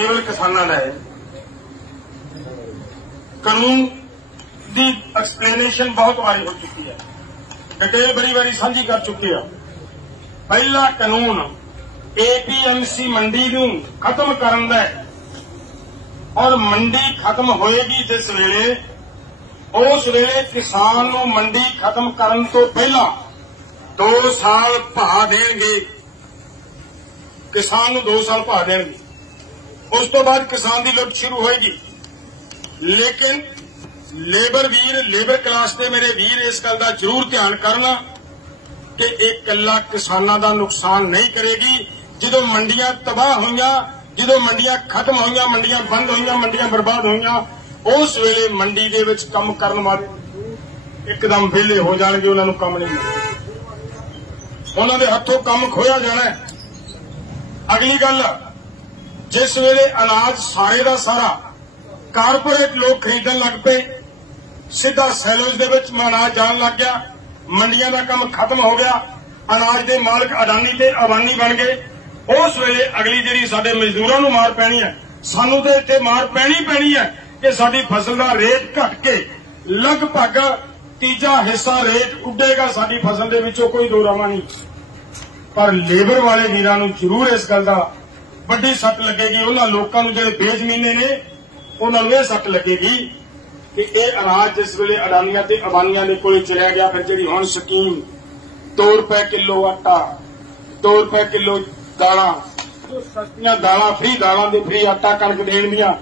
केवल किसानों ने कानून की एक्सप्लेनेशन बहुत बारी हो चुकी है, डिटेल बड़ी बारी साझी कर चुकी है। पहला कानून एपीएमसी मंडी नूं खत्म करन दा है और मंडी खत्म होएगी जिस वेले उस वेले किसान नूं मंडी खत्म करन तो पहला 2 साल भाव देणगे, किसान नूं 2 साल भाव देणगे। उस तो बाद किसान की लुट शुरू होएगी। लेकिन लेबर वीर, लेबर क्लास के मेरे वीर इस गल का जरूर ध्यान करना कि एक कला किसानों का नुकसान नहीं करेगी। जो मंडियां तबाह हुईयां, जो मंडियां खत्म हुईयां, मंडियां बंद हुईयां, मंडियां बर्बाद हुईयां, उस वेले मंडी दे विच काम करन वाले एकदम विहले हो जाणगे, उन्हां नूं काम नहीं मिलना, उन्हां दे हत्थों काम खोया जाना है। अगली गल, जिस वेले अनाज सारे का सारा कारपोरेट लोग खरीदन लग पे, सीधा सैलोज दे विच अनाज जान लग गया, मंडियां का काम खत्म हो गया, अनाज के मालक अडानी ते अबानी बन गए। उस वेले अगली जिहड़ी साडे मजदूरां नूं मार पैनी है, सानूं ते इत्थे मार पैनी है कि साडी फसल का रेट घट के लगभग तीजा हिस्सा रेट उडेगा साडी फसल दे विचों, कोई दो रामा नहीं। पर लेबर वाले वीरां नूं जरूर इस गल दा वड्डी सट लगेगी। उन्हां लोकां नूं जिहड़े बेजमीने ने उन्हां नूं इह सट लगेगी कि यह अनाज जिस वेले अडानियां ते अबानियां दे कोल चलिया गया, फिर जिहड़ी हुण स्कीम 2 रुपए किलो आटा, 2 रुपए किलो दालां, सस्तियां दालां, फ्री दालां दे फ्री आटा कणक देण दीआं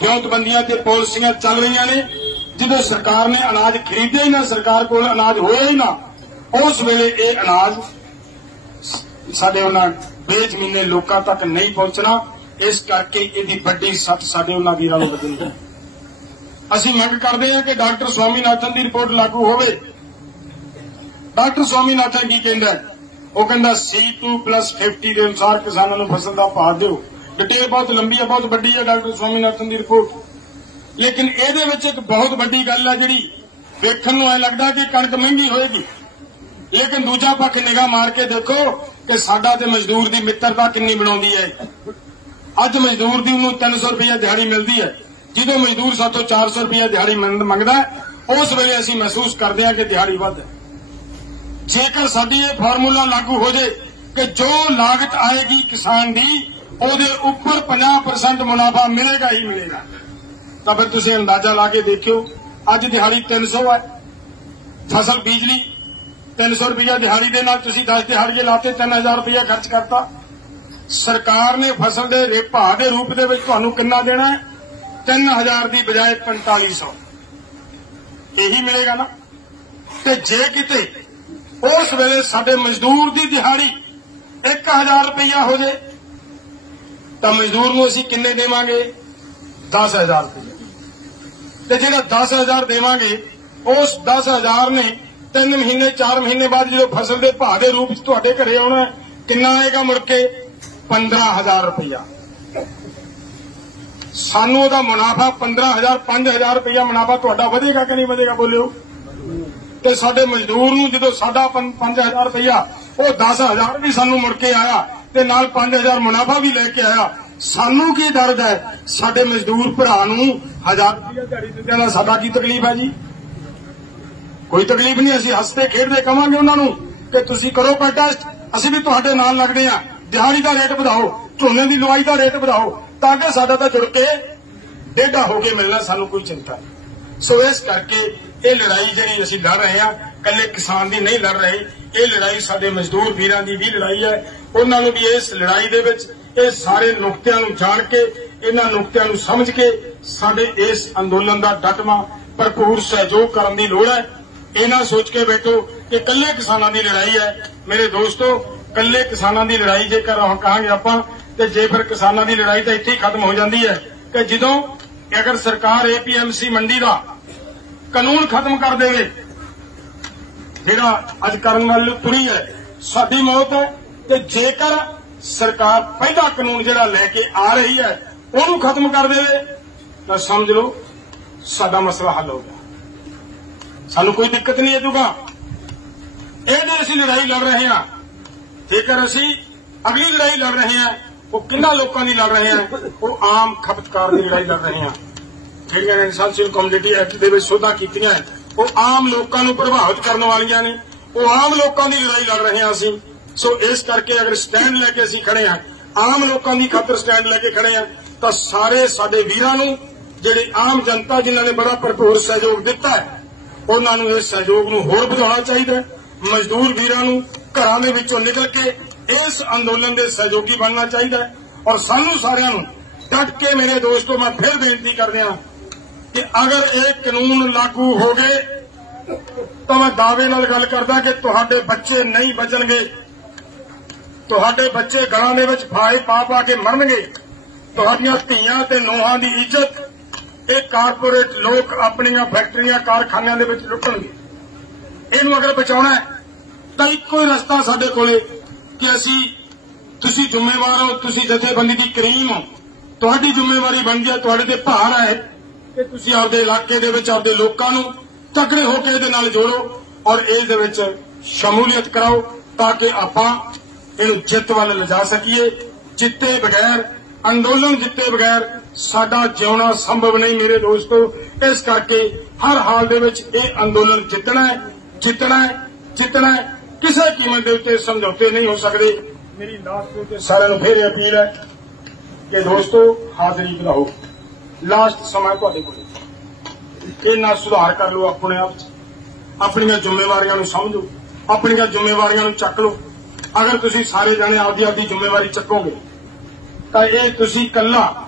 ब्योतबंदियां ते पॉलिसियां चल रही ने। जो सरकार ने अनाज खरीदे ही ना, सरकार कोल अनाज होया ही ना, उस वेले ये अनाज साडे उन्हां बेजमीने लोकां तक नहीं पहुंचना। इस करके इहदी वड्डी सट साडे उन्हां वीरां नूं वजनी है। असीं मंग करदे हां कि डॉक्टर स्वामीनाथन की रिपोर्ट लागू होवे। डॉक्टर स्वामीनाथन की कहंदा, वो कहंदा C2+50 के अनुसार किसानों नूं फसल दा भाव दिओ। डिटेल बहुत लंबी है, बहुत वड्डी है डॉक्टर स्वामीनाथन की रिपोर्ट। लेकिन इहदे विच एक बहुत वड्डी गल है जिहड़ी वेखण नूं ऐ लगदा कि कणक महंगी होएगी, लेकिन दूजा पक्ष निगाह मार के देखो कि साडा ते मजदूर की मित्रता किन्नी बनाउंदी है। अज मजदूर की उन्होंने 300 रुपया दिहाड़ी मिलती है, जो मजदूर साथों 400 रुपया दिहाड़ी मंगदा है, उस वेले असीं महसूस करते हैं कि दिहाड़ी वध है। जेकर साडी ये फार्मूला लागू हो जाए कि जो लागत आएगी किसान की ਉਹਦੇ ਉੱਪਰ 50% मुनाफा मिलेगा ही मिलेगा, तो फिर तुसीं अंदाजा ला के देखियो। अज दिहाड़ी 300 है, फसल बीज ली 300 रुपया दिहाड़ी दे नाल तुसीं 10 दिहाड़ीए लाते 3000 रुपया खर्च करता। सरकार ने फसल के भाव के रूप दे विच तुहानूं किन्ना देना है? 3000 की बजाय 4500 यही मिलेगा ना। ते जे किते उस वेले साडे मजदूर की दिहाड़ी 1000 रुपया हो जाए तो मजदूर नूं असीं किन्ने देवांगे? 10000 रुपया। ते जिहड़ा 10000 देवांगे, उस 10000 ने 3 महीने 4 महीने बाद जो फसल के भाव के रूप च तुहाडे घरे आउणा, किन्ना आएगा मुड़ के? 15000 रुपया। सानू दा मुनाफा 15000 5000 रुपया मुनाफा तुहाडा वधेगा कि नहीं वधेगा? बोलियो। ते साडे मजदूर नूं जदों साडा 5000 रुपया वो 10000 भी सानू मुड़ के आया ते नाल 5000 मुनाफा भी लेके आया, सानू की दर्द है? साडे मजदूर भरा नूं 1000 रुपया दिहाड़ी दिंदे नाल साडा की तकलीफ है जी? कोई तकलीफ नहीं। असीं हसते खेडदे कहांगे उन्हां नूं कि तुसीं करो प्रोटेस्ट, असीं भी तुहाडे नाल लगदे आ, दिहाड़ी का रेट बढ़ाओ, झोने की लुआई का रेट बढ़ाओ, ताकि साडा तां जुड़ के डेढ़ा हो के मिलना, सानू कोई चिंता नहीं। सो इस करके ये लड़ाई जिहड़ी असीं लड़ रहे हैं, कल्ले किसान की नहीं लड़ रहे, ये लड़ाई साडे मजदूर वीरां दी भी लड़ाई है। उन्हां नूं भी इस लड़ाई दे विच ये सारे नुक्तिआं नूं जाण के, इन्हां नुक्तिआं नूं समझ के साडे इस अंदोलन का डटवां भरपूर सहयोग करन दी लोड़ है। ये ना सोच के बैठो कि कल्ले किसानां दी लड़ाई है। मेरे दोस्तों, कल्ले किसानां दी लड़ाई जेकर कहांगे आपां ते जे फिर किसानां दी लड़ाई तो इत्थे ही खत्म हो जाती है कि जदों अगर सरकार एपीएमसी मंडी का कानून खत्म कर देवे, जिहड़ा अज करन वाली तुरी है, साडी मौत है। ते जेकर सरकार पहला कानून जिहड़ा लैके आ रही है उहनूं खत्म कर देवे तो समझ लो साडा मसला हल हो गया, सानू कोई दिक्कत नहीं है। दूगा ये असीं लड़ाई लड़ रहे हैं, जेकर असीं अगली लड़ाई लड़ रहे हैं ਉਹ ਕਿੰਨਾ ਲੋਕਾਂ ਦੀ ਲੜ ਰਹੇ ਆ, ਉਹ ਆਮ ਖਪਤਕਾਰ ਦੀ ਲੜਾਈ ਲੜ ਰਹੇ ਆ। ਜਿਹੜੀਆਂ ਇਨਸਾਨੀਅਤ ਕਮਿਊਨਿਟੀ ਐਕਟ ਦੇ ਵਿੱਚ ਸੋਧਾਂ ਕੀਤੀਆਂ ਉਹ ਆਮ ਲੋਕਾਂ ਨੂੰ ਪ੍ਰਭਾਵਿਤ ਕਰਨ ਵਾਲੀਆਂ ਨੇ, ਉਹ ਆਮ ਲੋਕਾਂ ਦੀ ਲੜਾਈ ਲੜ ਰਹੇ ਹਾਂ ਅਸੀਂ। ਸੋ ਇਸ ਕਰਕੇ ਅਗਰ ਸਟੈਂਡ ਲੈ ਕੇ ਅਸੀਂ ਖੜੇ ਹਾਂ, ਆਮ ਲੋਕਾਂ ਦੀ ਖਾਤਰ ਸਟੈਂਡ ਲੈ ਕੇ ਖੜੇ ਹਾਂ, ਤਾਂ ਸਾਰੇ ਸਾਡੇ ਵੀਰਾਂ ਨੂੰ, ਜਿਹੜੇ ਆਮ ਜਨਤਾ ਜਿਨ੍ਹਾਂ ਨੇ ਬੜਾ ਭਰਪੂਰ ਸਹਿਯੋਗ ਦਿੱਤਾ ਹੈ, ਉਹਨਾਂ ਨੂੰ ਇਸ ਸਹਿਯੋਗ ਨੂੰ ਹੋਰ ਵਧਾਉਣਾ ਚਾਹੀਦਾ ਹੈ। ਮਜ਼ਦੂਰ ਵੀਰਾਂ ਨੂੰ ਘਰਾਂ ਦੇ ਵਿੱਚੋਂ ਨਿਕਲ ਕੇ ਇਸ ਅੰਦੋਲਨ ਦੇ ਸਹਿਯੋਗੀ ਬਣਨਾ ਚਾਹੀਦਾ ਹੈ। ਔਰ ਸਾਨੂੰ ਸਾਰਿਆਂ ਨੂੰ ਡਟ ਕੇ, ਮੇਰੇ ਦੋਸਤੋ, ਮੈਂ ਫਿਰ ਬੇਨਤੀ ਕਰਦੇ ਹਾਂ ਕਿ ਅਗਰ ਇਹ ਕਾਨੂੰਨ ਲਾਗੂ ਹੋ ਗਏ ਤਾਂ ਮੈਂ ਦਾਅਵੇ ਨਾਲ ਗੱਲ ਕਰਦਾ ਕਿ ਤੁਹਾਡੇ ਬੱਚੇ ਨਹੀਂ ਬਚਣਗੇ, ਤੁਹਾਡੇ ਬੱਚੇ ਗਲਾਂ ਦੇ ਵਿੱਚ ਫਾਹੇ ਪਾ ਪਾ ਕੇ ਮਰਨਗੇ, ਤੁਹਾਡੀਆਂ ਧੀਆਂ ਤੇ ਨੂੰਹਾਂ ਦੀ ਇੱਜ਼ਤ ਇਹ ਕਾਰਪੋਰੇਟ ਲੋਕ ਆਪਣੀਆਂ ਫੈਕਟਰੀਆਂ ਕਾਰਖਾਨਿਆਂ ਦੇ ਵਿੱਚ ਲੁੱਟਣਗੇ। ਇਹਨੂੰ ਅਗਰ ਬਚਾਉਣਾ ਹੈ ਤਾਂ ਇੱਕੋ ਹੀ ਰਸਤਾ ਸਾਡੇ ਕੋਲੇ ਕਿ ਤੁਸੀਂ ਜ਼ਿੰਮੇਵਾਰ ਹੋ, ਤੁਸੀਂ ਜਥੇਬੰਦੀ ਦੀ ਕਰੀਮ ਹੋ, ਤੁਹਾਡੀ ਜ਼ਿੰਮੇਵਾਰੀ ਬਣ ਜਾਏ, ਤੁਹਾਡੇ ਤੇ ਭਾਰ ਆਏ ਕਿ ਤੁਸੀਂ ਆਪਦੇ ਇਲਾਕੇ ਦੇ ਵਿੱਚ ਆਪਦੇ ਲੋਕਾਂ ਨੂੰ ਤਕੜੇ ਹੋ ਕੇ ਇਹਦੇ ਨਾਲ ਜੋੜੋ ਔਰ ਇਸ ਦੇ ਵਿੱਚ ਸ਼ਮੂਲੀਅਤ ਕਰਾਓ ਤਾਂ ਕਿ ਆਪਾਂ ਇਹਨੂੰ ਜਿੱਤ ਵੱਲ ਲਿਜਾ ਸਕੀਏ। ਜਿੱਤੇ ਬਗੈਰ, ਅੰਦੋਲਨ ਜਿੱਤੇ ਬਗੈਰ ਸਾਡਾ ਜਿਉਣਾ ਸੰਭਵ ਨਹੀਂ ਮੇਰੇ ਦੋਸਤੋ। ਇਸ ਕਰਕੇ ਹਰ ਹਾਲ ਦੇ ਵਿੱਚ ਇਹ ਅੰਦੋਲਨ ਜਿੱਤਣਾ ਹੈ, ਜਿੱਤਣਾ ਹੈ, ਜਿੱਤਣਾ ਹੈ। ਕਿਸੇ ਕੀਮਤ ਦੇ ਉੱਤੇ ਸਮਝੌਤੇ ਨਹੀਂ ਹੋ ਸਕਦੇ। ਮੇਰੀ ਲਾਸਟ ਦੇ ਉੱਤੇ ਸਾਰਿਆਂ ਨੂੰ ਫਿਰ ਅਪੀਲ ਹੈ ਕਿ ਦੋਸਤੋ ਹਾਜ਼ਰੀ ਵਧਾਓ। ਲਾਸਟ ਸਮਾਂ ਤੁਹਾਡੇ ਕੋਲ ਇਹਨਾਂ ਸੁਧਾਰ ਕਰ ਲਓ ਆਪਣੇ ਆਪ 'ਚ, ਆਪਣੀਆਂ ਜ਼ਿੰਮੇਵਾਰੀਆਂ ਨੂੰ ਸਮਝੋ, ਆਪਣੀਆਂ ਜ਼ਿੰਮੇਵਾਰੀਆਂ ਨੂੰ ਚੱਕ ਲਓ। ਅਗਰ ਤੁਸੀਂ ਸਾਰੇ ਜਾਣੇ ਆਪਦੀ ਆਪਦੀ ਜ਼ਿੰਮੇਵਾਰੀ ਚੱਕੋਗੇ ਤਾਂ ਇਹ ਤੁਸੀਂ ਕੱਲਾ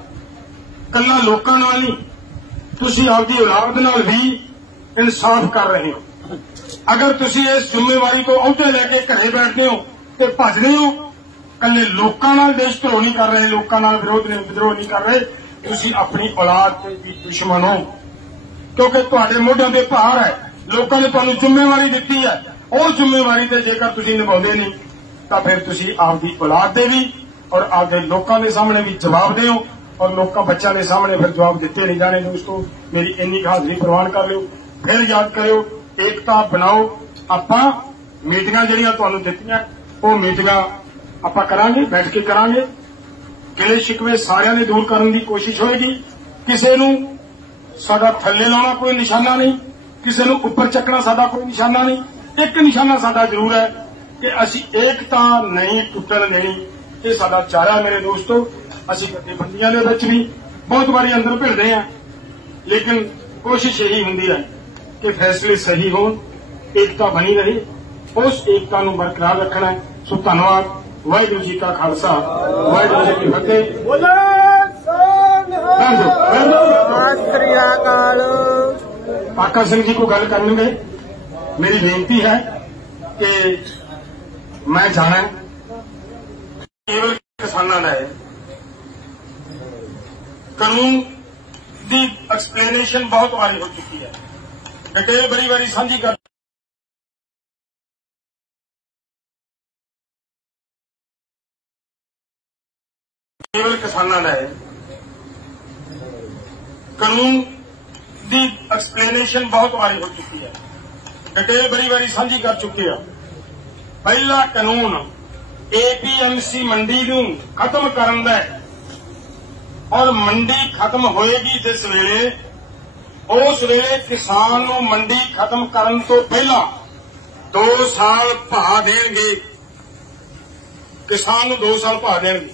ਲੋਕਾਂ ਨਾਲ ਨਹੀਂ, ਤੁਸੀਂ ਆਪਦੀ ਔਲਾਦ ਨਾਲ ਵੀ ਇਨਸਾਫ ਕਰ ਰਹੇ ਹੋ। ਅਗਰ ਤੁਸੀਂ ਇਸ ਜ਼ਿੰਮੇਵਾਰੀ ਤੋਂ ਅਹੁਦੇ ਲੈ ਕੇ ਘਰੇ ਬੈਠਦੇ ਹੋ ਤੇ ਭੱਜਦੇ ਹੋ, ਕੱਲੇ ਲੋਕਾਂ ਨਾਲ ਦੇਸ਼ ਧਰੋਹ ਨਹੀਂ ਕਰ ਰਹੇ, ਲੋਕਾਂ ਨਾਲ ਵਿਦਰੋਹ ਨਹੀਂ ਕਰ ਰਹੇ, ਤੁਸੀਂ ਆਪਣੀ ਔਲਾਦ ਤੇ ਵੀ ਦੁਸ਼ਮਣ ਹੋ। ਕਿਉਂਕਿ ਤੁਹਾਡੇ ਮੋਢਿਆਂ ਤੇ ਭਾਰ ਹੈ, ਲੋਕਾਂ ਨੇ ਤੁਹਾਨੂੰ ਜ਼ਿੰਮੇਵਾਰੀ ਦਿੱਤੀ ਹੈ। ਉਸ ਜ਼ਿੰਮੇਵਾਰੀ ਤੇ ਜੇਕਰ ਤੁਸੀਂ ਨਿਭਾਉਂਦੇ ਨਹੀਂ ਤਾਂ ਫਿਰ ਤੁਸੀਂ ਆਪਦੀ ਔਲਾਦ ਦੇ ਵੀ ਔਰ ਆਪਦੇ ਲੋਕਾਂ ਦੇ ਸਾਹਮਣੇ ਵੀ ਜਵਾਬ ਦਿਓ ਔਰ ਲੋਕਾਂ ਬੱਚਿਆਂ ਦੇ ਸਾਹਮਣੇ ਫਿਰ ਜਵਾਬ ਦਿੱਤੇ ਨਹੀਂ ਜਾਣੇ। ਦੋਸਤੋ ਮੇਰੀ ਇੰਨੀ ਹਾਜ਼ਰੀ ਪ੍ਰਵਾਨ ਕਰ ਲਿਓ। ਫਿਰ ਯਾਦ ਕਰਿਓ, ਏਕਤਾ ਬਣਾਓ। ਆਪਾਂ ਮੀਟਿੰਗਾਂ ਜਿਹੜੀਆਂ ਤੁਹਾਨੂੰ ਦਿੱਤੀਆਂ ਉਹ ਮੀਟਿੰਗਾਂ ਆਪਾਂ ਕਰਾਂਗੇ, ਬੈਠ ਕੇ ਕਰਾਂਗੇ। ਗਿਲੇ ਸ਼ਿਕਵੇ ਸਾਰਿਆਂ ਦੇ ਦੂਰ ਕਰਨ ਦੀ ਕੋਸ਼ਿਸ਼ ਹੋਏਗੀ। ਕਿਸੇ ਨੂੰ ਸਾਡਾ ਥੱਲੇ ਲਾਉਣਾ ਕੋਈ ਨਿਸ਼ਾਨਾ ਨਹੀਂ, ਕਿਸੇ ਨੂੰ ਉੱਪਰ ਚੱਕਣਾ ਸਾਡਾ ਕੋਈ ਨਿਸ਼ਾਨਾ ਨਹੀਂ। ਇੱਕ ਨਿਸ਼ਾਨਾ ਸਾਡਾ ਜ਼ਰੂਰ ਹੈ ਕਿ ਅਸੀਂ ਏਕਤਾ ਨਹੀਂ ਟੁੱਟਣ ਦੇਣੀ। ਇਹ ਸਾਡਾ ਚਾਰਾ ਹੈ ਮੇਰੇ ਦੋਸਤੋ। ਅਸੀਂ ਜਥੇਬੰਦੀਆਂ ਦੇ ਵਿੱਚ ਵੀ ਬਹੁਤ ਵਾਰੀ ਅੰਦਰ ਭਿੜਦੇ ਹਾਂ, ਲੇਕਿਨ ਕੋਸ਼ਿਸ਼ ਇਹੀ ਹੁੰਦੀ ਹੈ ਕਿ ਫੈਸਲੇ ਸਹੀ ਹੋਣ, ਏਕਤਾ ਬਣੀ ਰਹੇ, ਉਸ ਏਕਤਾ ਨੂੰ ਬਰਕਰਾਰ ਰੱਖਣਾ ਹੈ। ਸੋ ਧੰਨਵਾਦ। ਵਾਹਿਗੁਰੂ ਜੀ ਕਾ ਖਾਲਸਾ, ਵਾਹਿਗੁਰੂ ਜੀ ਕੀ ਫਤਿਹ। पाका सिंह जी को गल करेंगे। मेरी बेनती है कि मैं जाना केवल किसानों का है, कानून की एक्सप्लेनेशन बहुत बारी हो चुकी है, डिटेल बड़ी बारी साझी कर केवल किसानों का है, कानून की एक्सप्लेनेशन बहुत बारी हो चुकी है, डिटेल बड़ी बारी साझी कर चुके हैं। पहला कानून एपीएमसी मंडी नूं खत्म करन दा है और मंडी खत्म होएगी जिस वेले, उस वेले किसान नूं मंडी खत्म करन तो पहला 2 साल भाव देणगे, किसान नूं 2 साल भाव देणगे।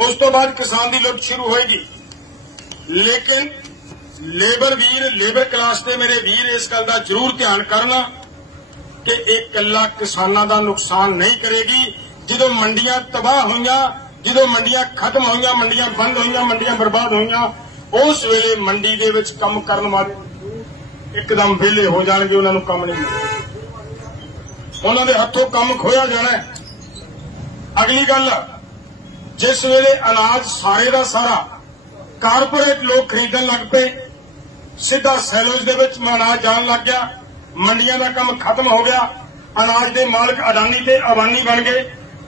उस तो बाद किसान की लुट शुरू होएगी। लेकिन लेबर वीर, लेबर क्लास के मेरे वीर इस गल का जरूर ध्यान करना कि एक कला किसानों का नुकसान नहीं करेगी। जो मंडियां तबाह हुई, जो मंडियां खत्म हुई, मंडियां बंद हुई, मंडियां बर्बाद हुई, उस वेले मंडी दे विच काम करने वाले एकदम वेले हो जाएंगे, उन्होंने काम नहीं मिलेगा, उन्होंने हथों काम खोया जाना है। अगली गल, जिस वेले अनाज सारे का सारा कारपोरेट लोग खरीदन लग पे, सीधा सैलोज दे विच अनाज जान लग गया, मंडियां का काम खत्म हो गया, अनाज के मालक अडानी ते अबानी बन गए।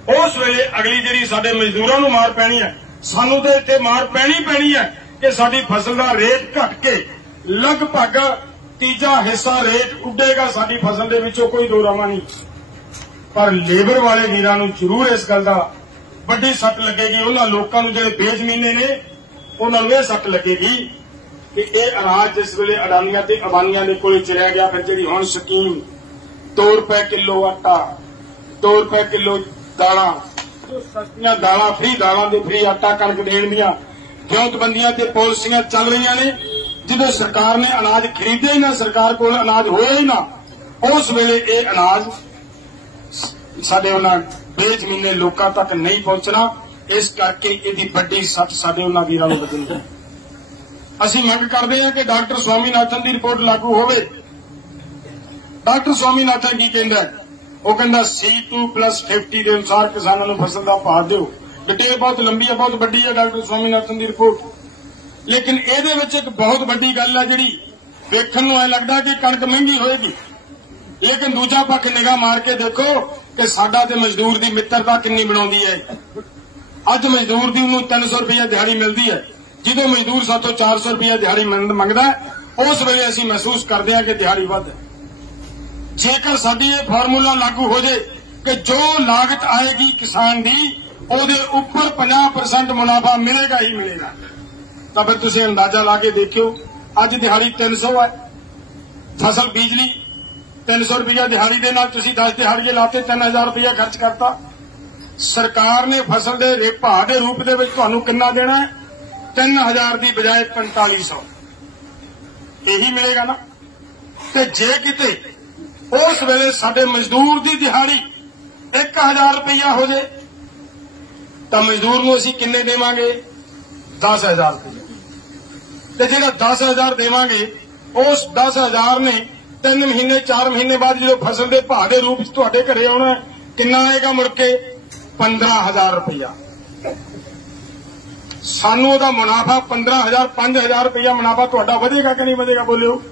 उस वेले अगली जिहड़ी साडे मजदूरां नूं मार पैनी है, सानूं ते इत्थे मार पैनी है कि साडी फसल का रेट घट के लगभग 3 हिस्सा रेट उडेगा साडी फसल दे विचों, कोई दो रामा नहीं। पर लेबर वाले वीरां नूं जरूर इस गल दा ਵੱਡੀ ਸੱਟ ਲੱਗੇਗੀ ਉਹਨਾਂ ਲੋਕਾਂ ਨੂੰ ਜਿਹੜੇ ਬੇਜ਼ਮੀਨੇ ਨੇ, ਉਹਨਾਂ ਨੂੰ ਇਹ ਸੱਟ ਲੱਗੇਗੀ ਕਿ ਇਹ ਅਨਾਜ ਜਿਸ ਵੇਲੇ ਅਡਾਨੀਆਂ ਤੇ ਅਬਾਨੀਆਂ ਦੇ ਕੋਲੇ ਚਲਿਆ ਗਿਆ, ਫਿਰ ਜਿਹੜੀ ਹੁਣ ਸਕੀਮ 2 ਰੁਪਏ ਕਿਲੋ ਆਟਾ, 2 ਰੁਪਏ ਕਿਲੋ ਦਾਲਾਂ, ਜੋ ਸਸਤੀਆਂ ਦਾਲਾਂ, ਫ੍ਰੀ ਦਾਲਾਂ ਦੇ ਫ੍ਰੀ ਆਟਾ ਕਣਕ ਦੇਣ ਦੀਆਂ ਵਿਉਂਤਬੰਦੀਆਂ ਤੇ ਪਾਲਿਸੀਆਂ ਚੱਲ ਰਹੀਆਂ ਨੇ, ਜਦੋਂ ਸਰਕਾਰ ਨੇ ਅਨਾਜ ਖਰੀਦਿਆ ਹੀ ਨਾ, ਸਰਕਾਰ ਕੋਲ ਅਨਾਜ ਹੋਇਆ ਹੀ ਨਾ, ਉਸ ਵੇਲੇ ਇਹ ਅਨਾਜ ਸਾਡੇ ਉਹਨਾਂ ਬੇਜ਼ਮੀਨੇ ਲੋਕਾਂ ਤੱਕ ਨਹੀਂ ਪਹੁੰਚਣਾ। ਇਸ ਕਰਕੇ ਇਹਦੀ ਵੱਡੀ ਸੱਟ ਸਾਡੇ ਉਹਨਾਂ ਵੀਰਾਂ ਨੂੰ ਵੱਜਣੀ ਹੈ। ਅਸੀਂ ਮੰਗ ਕਰਦੇ ਹਾਂ ਕਿ ਡਾਕਟਰ ਸਵਾਮੀਨਾਥਨ ਦੀ ਰਿਪੋਰਟ ਲਾਗੂ ਹੋਵੇ। ਡਾਕਟਰ ਸਵਾਮੀਨਾਥਨ ਕੀ ਕਹਿੰਦਾ? ਉਹ ਕਹਿੰਦਾ C2+50 ਦੇ ਅਨੁਸਾਰ ਕਿਸਾਨਾਂ ਨੂੰ ਫਸਲ ਦਾ ਭਾਅ ਦਿਓ। ਡਿਟੇਲ ਬਹੁਤ ਲੰਬੀ ਹੈ, ਬਹੁਤ ਵੱਡੀ ਹੈ ਡਾਕਟਰ ਸਵਾਮੀਨਾਥਨ ਦੀ ਰਿਪੋਰਟ, ਲੇਕਿਨ ਇਹਦੇ ਵਿੱਚ ਇੱਕ ਬਹੁਤ ਵੱਡੀ ਗੱਲ ਹੈ ਜਿਹੜੀ ਵੇਖਣ ਨੂੰ ਐ ਲੱਗਦਾ ਕਿ ਕਣਕ ਮਹਿੰਗੀ ਹੋਏਗੀ, ਲੇਕਿਨ ਦੂਜਾ ਪੱਖ ਨਿਗਾਹ ਮਾਰ ਕੇ ਦੇਖੋ ਕਿ ਸਾਡਾ ਤੇ ਮਜ਼ਦੂਰ ਦੀ ਮਿੱਤਰਤਾ ਕਿੰਨੀ ਬਣਾਉਂਦੀ ਹੈ। ਅੱਜ ਮਜ਼ਦੂਰ ਦੀ ਉਹਨੂੰ 300 ਰੁਪਏ ਦਿਹਾੜੀ ਮਿਲਦੀ ਹੈ, ਜਦੋਂ ਮਜ਼ਦੂਰ ਸਾਥੋਂ 400 ਰੁਪਏ ਦਿਹਾੜੀ ਮੰਗਦਾ ਉਸ ਵੇਲੇ ਅਸੀਂ ਮਹਿਸੂਸ ਕਰਦੇ ਹਾਂ ਕਿ ਦਿਹਾੜੀ ਵੱਧ ਹੈ। ਜੇਕਰ ਸਾਡੀ ਇਹ ਫਾਰਮੂਲਾ ਲਾਗੂ ਹੋ ਜਾਏ ਕਿ ਜੋ ਲਾਗਤ ਆਏਗੀ ਕਿਸਾਨ ਦੀ ਉਹਦੇ ਉੱਪਰ 50% ਮੁਨਾਫਾ ਮਿਲੇਗਾ ਹੀ ਮਿਲੇਗਾ, ਤਾਂ ਫਿਰ ਤੁਸੀਂ ਅੰਦਾਜ਼ਾ ਲਾ ਕੇ ਦੇਖਿਓ। ਅੱਜ ਦਿਹਾੜੀ 300 ਹੈ, ਫਸਲ ਬੀਜ ਲਈ 300 ਰੁਪਏ ਦਿਹਾੜੀ ਦੇ ਨਾਲ ਤੁਸੀਂ 10 ਦਿਹਾੜੀਏ ਲਾਤੇ, 3000 ਰੁਪਏ ਖਰਚ ਕਰਤਾ। ਸਰਕਾਰ ਨੇ ਫਸਲ ਦੇ ਭਾਅ ਦੇ ਰੂਪ ਦੇ ਵਿੱਚ ਤੁਹਾਨੂੰ ਕਿੰਨਾ ਦੇਣਾ ਹੈ? 3000 ਦੀ ਬਜਾਏ 4500 ਇਹੀ ਮਿਲੇਗਾ ਨਾ। ਤੇ ਜੇ ਕਿਤੇ ਉਸ ਵੇਲੇ ਸਾਡੇ ਮਜ਼ਦੂਰ ਦੀ ਦਿਹਾੜੀ 1000 ਰੁਪਇਆ ਹੋ ਜਾਏ ਤਾਂ ਮਜ਼ਦੂਰ ਨੂੰ ਅਸੀਂ ਕਿੰਨੇ ਦੇਵਾਂਗੇ? 10000 ਰੁਪਏ। ਤੇ ਜਿਹੜਾ 10000 ਦੇਵਾਂਗੇ, ਉਸ 10000 ਨੇ 3 ਮਹੀਨੇ 4 ਮਹੀਨੇ ਬਾਅਦ ਜਦੋਂ ਫਸਲ ਦੇ ਭਾਅ ਦੇ ਰੂਪ ਵਿੱਚ ਤੁਹਾਡੇ ਘਰੇ ਆਉਣਾ, ਕਿੰਨਾ ਆਏਗਾ ਮੁੜ ਕੇ? 15000 ਰੁਪਇਆ। ਸਾਨੂੰ ਉਹਦਾ ਮੁਨਾਫਾ 15000 5000 ਰੁਪਇਆ ਮੁਨਾਫਾ ਤੁਹਾਡਾ ਵਧੇਗਾ ਕਿ ਨਹੀਂ ਵਧੇਗਾ? ਬੋਲਿਓ।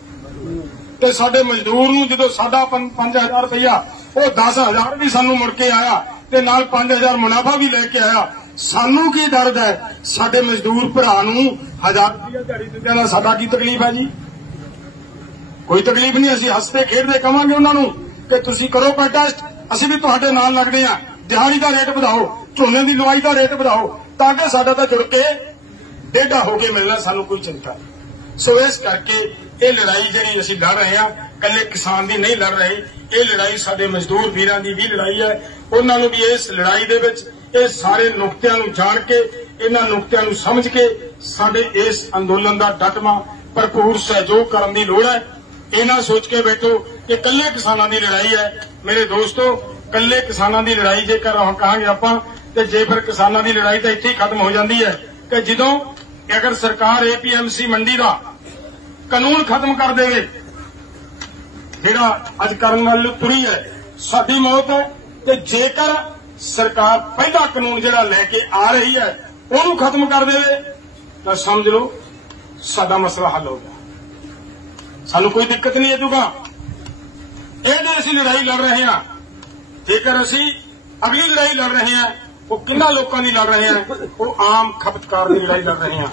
ਤੇ ਸਾਡੇ ਮਜ਼ਦੂਰ ਨੂੰ ਜਦੋਂ ਸਾਡਾ 5000 ਰੁਪਇਆ, ਉਹ 10000 ਵੀ ਸਾਨੂੰ ਮੁੜ ਕੇ ਆਇਆ ਤੇ ਨਾਲ 5000 ਮੁਨਾਫਾ ਵੀ ਲੈ ਕੇ ਆਇਆ, ਸਾਨੂੰ ਕੀ ਦਰਦ ਹੈ? ਸਾਡੇ ਮਜ਼ਦੂਰ ਭਰਾ ਨੂੰ 1000 ਰੁਪਇਆ ਦਿਹਾੜੀ ਦਿੰਦਿਆਂ ਦਾ ਸਾਡਾ ਕੀ ਤਕਲੀਫ ਹੈ ਜੀ? ਕੋਈ ਤਕਲੀਫ ਨਹੀਂ। ਅਸੀਂ ਹੱਸਦੇ ਖੇਡਦੇ ਕਵਾਂਗੇ ਉਹਨਾਂ ਨੂੰ ਕਿ ਤੁਸੀਂ ਕਰੋ ਪ੍ਰੋਟੈਸਟ, ਅਸੀਂ ਵੀ ਤੁਹਾਡੇ ਨਾਲ ਲੱਗਦੇ ਹਾਂ, ਦਿਹਾੜੀ ਦਾ ਰੇਟ ਵਧਾਓ, ਝੋਨੇ ਦੀ ਲਵਾਈ ਦਾ ਰੇਟ ਵਧਾਓ, ਤਾਂ ਕਿ ਸਾਡਾ ਤਾਂ ਜੁੜ ਕੇ ਡੇਢਾ ਹੋ ਕੇ ਮਿਲਣਾ, ਸਾਨੂੰ ਕੋਈ ਚਿੰਤਾ ਨਹੀਂ। ਸੋ ਇਸ ਕਰਕੇ ਇਹ ਲੜਾਈ ਜਿਹੜੀ ਅਸੀਂ ਲੜ ਰਹੇ ਹਾਂ, ਇਕੱਲੇ ਕਿਸਾਨ ਦੀ ਨਹੀਂ ਲੜ ਰਹੇ, ਇਹ ਲੜਾਈ ਸਾਡੇ ਮਜ਼ਦੂਰ ਵੀਰਾਂ ਦੀ ਵੀ ਲੜਾਈ ਹੈ। ਉਹਨਾਂ ਨੂੰ ਵੀ ਇਸ ਲੜਾਈ ਦੇ ਵਿੱਚ ਇਹ ਸਾਰੇ ਨੁਕਤਿਆਂ ਨੂੰ ਜਾਣ ਕੇ, ਇਹਨਾਂ ਨੁਕਤਿਆਂ ਨੂੰ ਸਮਝ ਕੇ ਸਾਡੇ ਇਸ ਅੰਦੋਲਨ ਦਾ ਡਟਵਾਂ ਭਰਪੂਰ ਸਹਿਯੋਗ ਕਰਨ ਦੀ ਲੋੜ ਹੈ। ਇਹ ਨਾ ਸੋਚ ਕੇ ਬੈਠੋ ਕਿ ਇਕੱਲੇ ਕਿਸਾਨਾਂ ਦੀ ਲੜਾਈ ਹੈ। ਮੇਰੇ ਦੋਸਤੋ, ਇਕੱਲੇ ਕਿਸਾਨਾਂ ਦੀ ਲੜਾਈ ਜੇਕਰ ਕਹਾਂਗੇ ਆਪਾਂ, ਤੇ ਜੇ ਫਿਰ ਕਿਸਾਨਾਂ ਦੀ ਲੜਾਈ ਤਾਂ ਇੱਥੇ ਹੀ ਖਤਮ ਹੋ ਜਾਂਦੀ ਹੈ ਕਿ ਜਦੋਂ ਅਗਰ ਸਰਕਾਰ APMC ਮੰਡੀ ਦਾ ਕਾਨੂੰਨ ਖਤਮ ਕਰ ਦੇਵੇ, ਜਿਹੜਾ ਅੱਜ ਕਰਨ ਵਾਲੀ ਤੁਰੀ ਹੈ, ਸਾਡੀ ਮੌਤ ਹੈ। ਤੇ ਜੇਕਰ ਸਰਕਾਰ ਪਹਿਲਾ ਕਾਨੂੰਨ ਜਿਹੜਾ ਲੈ ਕੇ ਆ ਰਹੀ ਹੈ ਉਹਨੂੰ ਖਤਮ ਕਰ ਦੇਵੇ ਤਾਂ ਸਮਝ ਲਓ ਸਾਡਾ ਮਸਲਾ ਹੱਲ ਹੋ ਗਿਆ, ਸਾਨੂੰ ਕੋਈ ਦਿੱਕਤ ਨਹੀਂ ਆਜੂਗਾ। ਇਹਦੇ ਅਸੀਂ ਲੜਾਈ ਲੜ ਰਹੇ ਹਾਂ। ਜੇਕਰ ਅਸੀਂ ਅਗਲੀ ਲੜਾਈ ਲੜ ਰਹੇ ਹਾਂ, ਉਹ ਕਿੰਨਾ ਲੋਕਾਂ ਦੀ ਲੜ ਰਹੇ ਹਾਂ? ਉਹ ਆਮ ਖਪਤਕਾਰ ਦੀ ਲੜਾਈ ਲੜ ਰਹੇ ਹਾਂ।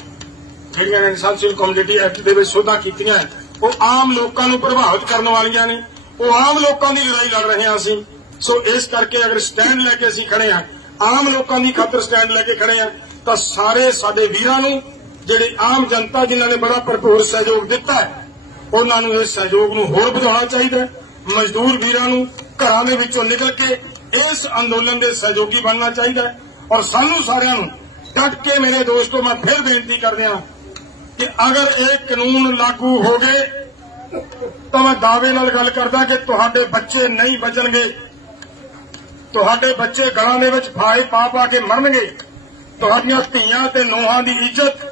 ਜਿਹੜੀਆਂ ਐਸੈਂਸ਼ੀਅਲ ਕਮੋਡਿਟੀ ਐਕਟ ਦੇ ਵਿੱਚ ਸੋਧਾਂ ਕੀਤੀਆਂ, ਉਹ ਆਮ ਲੋਕਾਂ ਨੂੰ ਪ੍ਰਭਾਵਿਤ ਕਰਨ ਵਾਲੀਆਂ ਨੇ, ਉਹ ਆਮ ਲੋਕਾਂ ਦੀ ਲੜਾਈ ਲੜ ਰਹੇ ਹਾਂ ਅਸੀਂ। ਸੋ ਇਸ ਕਰਕੇ ਅਗਰ ਸਟੈਂਡ ਲੈ ਕੇ ਅਸੀਂ ਖੜੇ ਹਾਂ, ਆਮ ਲੋਕਾਂ ਦੀ ਖਾਤਰ ਸਟੈਂਡ ਲੈ ਕੇ ਖੜੇ ਹਾਂ, ਤਾਂ ਸਾਰੇ ਸਾਡੇ ਵੀਰਾਂ ਨੂੰ, ਜਿਹੜੇ ਆਮ ਜਨਤਾ ਜਿਨ੍ਹਾਂ ਨੇ ਬੜਾ ਭਰਪੂਰ ਸਹਿਯੋਗ ਦਿੱਤਾ ਹੈ, ਉਹਨਾਂ ਨੂੰ ਇਸ ਸਹਿਯੋਗ ਨੂੰ ਹੋਰ ਵਧਾਉਣਾ ਚਾਹੀਦਾ। ਮਜ਼ਦੂਰ ਵੀਰਾਂ ਨੂੰ ਘਰਾਂ ਦੇ ਵਿੱਚੋਂ ਨਿਕਲ ਕੇ ਇਸ ਅੰਦੋਲਨ ਦੇ ਸਹਿਯੋਗੀ ਬਣਨਾ ਚਾਹੀਦਾ ਹੈ। ਔਰ ਸਾਨੂੰ ਸਾਰਿਆਂ ਨੂੰ ਡਟ ਕੇ, ਮੇਰੇ ਦੋਸਤੋ, ਮੈਂ ਫਿਰ ਬੇਨਤੀ ਕਰਦੇ ਹਾਂ ਕਿ ਅਗਰ ਇਹ ਕਾਨੂੰਨ ਲਾਗੂ ਹੋ ਗਏ ਤਾਂ ਮੈਂ ਦਾਅਵੇ ਨਾਲ ਗੱਲ ਕਰਦਾ ਕਿ ਤੁਹਾਡੇ ਬੱਚੇ ਨਹੀਂ ਬਚਣਗੇ, ਤੁਹਾਡੇ ਬੱਚੇ ਗਲਾਂ ਦੇ ਵਿੱਚ ਫਾਹੇ ਪਾ ਪਾ ਕੇ ਮਰਨਗੇ, ਤੁਹਾਡੀਆਂ ਧੀਆਂ ਤੇ ਨੂੰਹਾਂ ਦੀ ਇੱਜ਼ਤ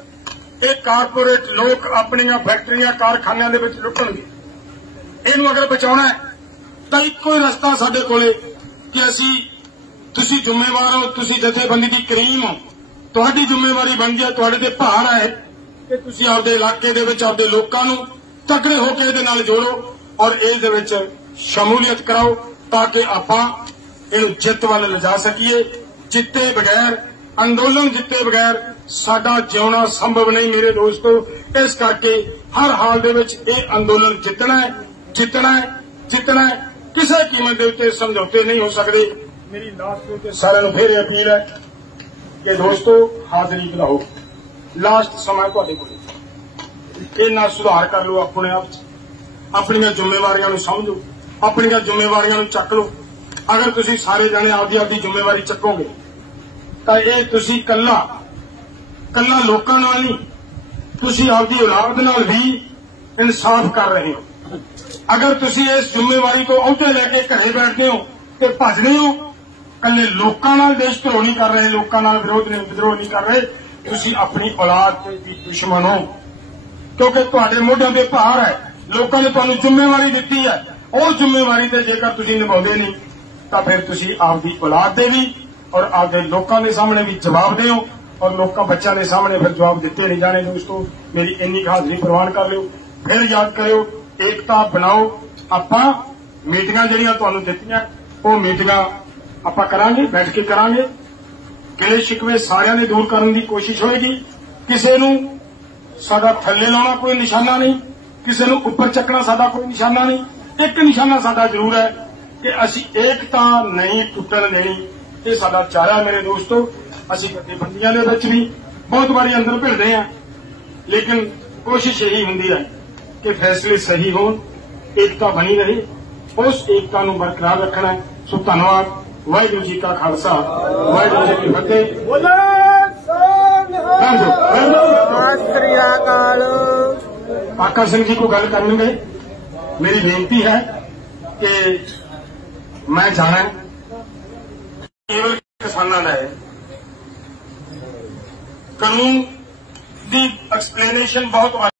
ਇਹ ਕਾਰਪੋਰੇਟ ਲੋਕ ਆਪਣੀਆਂ ਫੈਕਟਰੀਆਂ ਕਾਰਖਾਨਿਆਂ ਦੇ ਵਿੱਚ ਲੁੱਟਣਗੇ। ਇਹਨੂੰ ਅਗਰ ਬਚਾਉਣਾ ਹੈ ਤਾਂ ਇੱਕੋ ਹੀ ਰਸਤਾ ਸਾਡੇ ਕੋਲੇ ਕਿ ਤੁਸੀਂ ਜ਼ਿੰਮੇਵਾਰ ਹੋ, ਤੁਸੀਂ ਜਥੇਬੰਦੀ ਦੀ ਕਰੀਮ ਹੋ, ਤੁਹਾਡੀ ਜ਼ਿੰਮੇਵਾਰੀ ਬਣਦੀ ਹੈ, ਤੁਹਾਡੇ ਤੇ ਭਾਰ ਹੈ ਕਿ ਤੁਸੀਂ ਆਪਦੇ ਇਲਾਕੇ ਦੇ ਵਿੱਚ ਆਪਦੇ ਲੋਕਾਂ ਨੂੰ ਤਕੜੇ ਹੋ ਕੇ ਇਹਦੇ ਨਾਲ ਜੋੜੋ ਔਰ ਇਸ ਦੇ ਵਿੱਚ ਸ਼ਮੂਲੀਅਤ ਕਰਾਓ ਤਾਂ ਕਿ ਆਪਾਂ ਇਹਨੂੰ ਜਿੱਤ ਵੱਲ ਲਿਜਾ ਸਕੀਏ। ਜਿੱਤੇ ਬਗੈਰ, ਅੰਦੋਲਨ ਜਿੱਤੇ ਬਗੈਰ ਸਾਡਾ ਜਿਉਣਾ ਸੰਭਵ ਨਹੀਂ ਮੇਰੇ ਦੋਸਤੋ। ਇਸ ਕਰਕੇ ਹਰ ਹਾਲ ਦੇ ਵਿੱਚ ਇਹ ਅੰਦੋਲਨ ਜਿੱਤਣਾ ਹੈ, ਜਿੱਤਣਾ ਹੈ, ਜਿੱਤਣਾ ਹੈ। ਕਿਸੇ ਕੀਮਤ ਦੇ ਉੱਤੇ ਸਮਝੌਤੇ ਨਹੀਂ ਹੋ ਸਕਦੇ। ਮੇਰੀ ਲਾਸਟ ਤੇ ਸਾਰਿਆਂ ਨੂੰ ਫਿਰ ਅਪੀਲ ਹੈ कि दोस्तों हाजरी बनाओ, लास्ट समय तुहाडे कोल इन्ना सुधार कर लो अपने आप च, अपनियां जिम्मेवारियां नूं समझो, अपनियां जिम्मेवारियां नूं चक लो। अगर तुसीं सारे जने आपदी आपदी जिम्मेवारी चकोगे तां इह तुसीं कल्ला लोकां नाल नहीं, तुसीं आपदी औलाद नाल भी इंसाफ कर रहे हो। अगर तुसीं इस जिम्मेवारी को अहुदे लैके घरे बैठदे हो ते भजदे हो, कल्ले लोकां नाल देश धरोह नहीं कर रहे, लोकां नाल विद्रोह नहीं कर रहे, तुसीं अपनी औलाद दे भी दुश्मन हो, क्योंकि तुहाडे मोढिਆਂ ते भार है। लोकां ने तुहानूं जिम्मेवारी दित्ती है, उस जिम्मेवारी ते जेकर तुसीं निभाउंदे नहीं तां फिर तुसीं आपदी औलाद दे भी और आपदे लोकां दे सामने भी जवाब दिओ, और लोकां बच्चों के सामने फिर जवाब दिते नहीं जाने। दोस्तों मेरी इन्नी हाजरी प्रवान कर लिओ, फिर याद करियो, एकता बनाओ। आपां मीटिंगां जिहड़ियां तुहानूं दित्तियां वो मीटिंगां आपां करांगे, बैठ के करांगे, गिले शिकवे सारिਆਂ ने दूर करने की कोशिश होएगी। किसी नूं साडा थल्ले लाउणा कोई निशाना नहीं, किसी नूं उपर चकना साडा कोई निशाना नहीं। एक निशाना साडा जरूर है कि असीं एकता नहीं टुटण देनी, ये साडा चारा है। मेरे दोस्तों असीं जथेबंदियां दे विच भी बहुत बारी अंदर भिड़दे हैं, लेकिन कोशिश यही हुंदी है कि फैसले सही होण, एकता बनी रहे, उस एकता नूं बरकरार रखना है। सो धन्नवाद। वाहिगुरू जी का खालसा, वाहिगुरू जी की फतेह। पाका सिंह जी को गल करेंगे। मेरी बेनती है कि मैं जाना केवल किसानां दा है, कानून की एक्सप्लेनेशन बहुत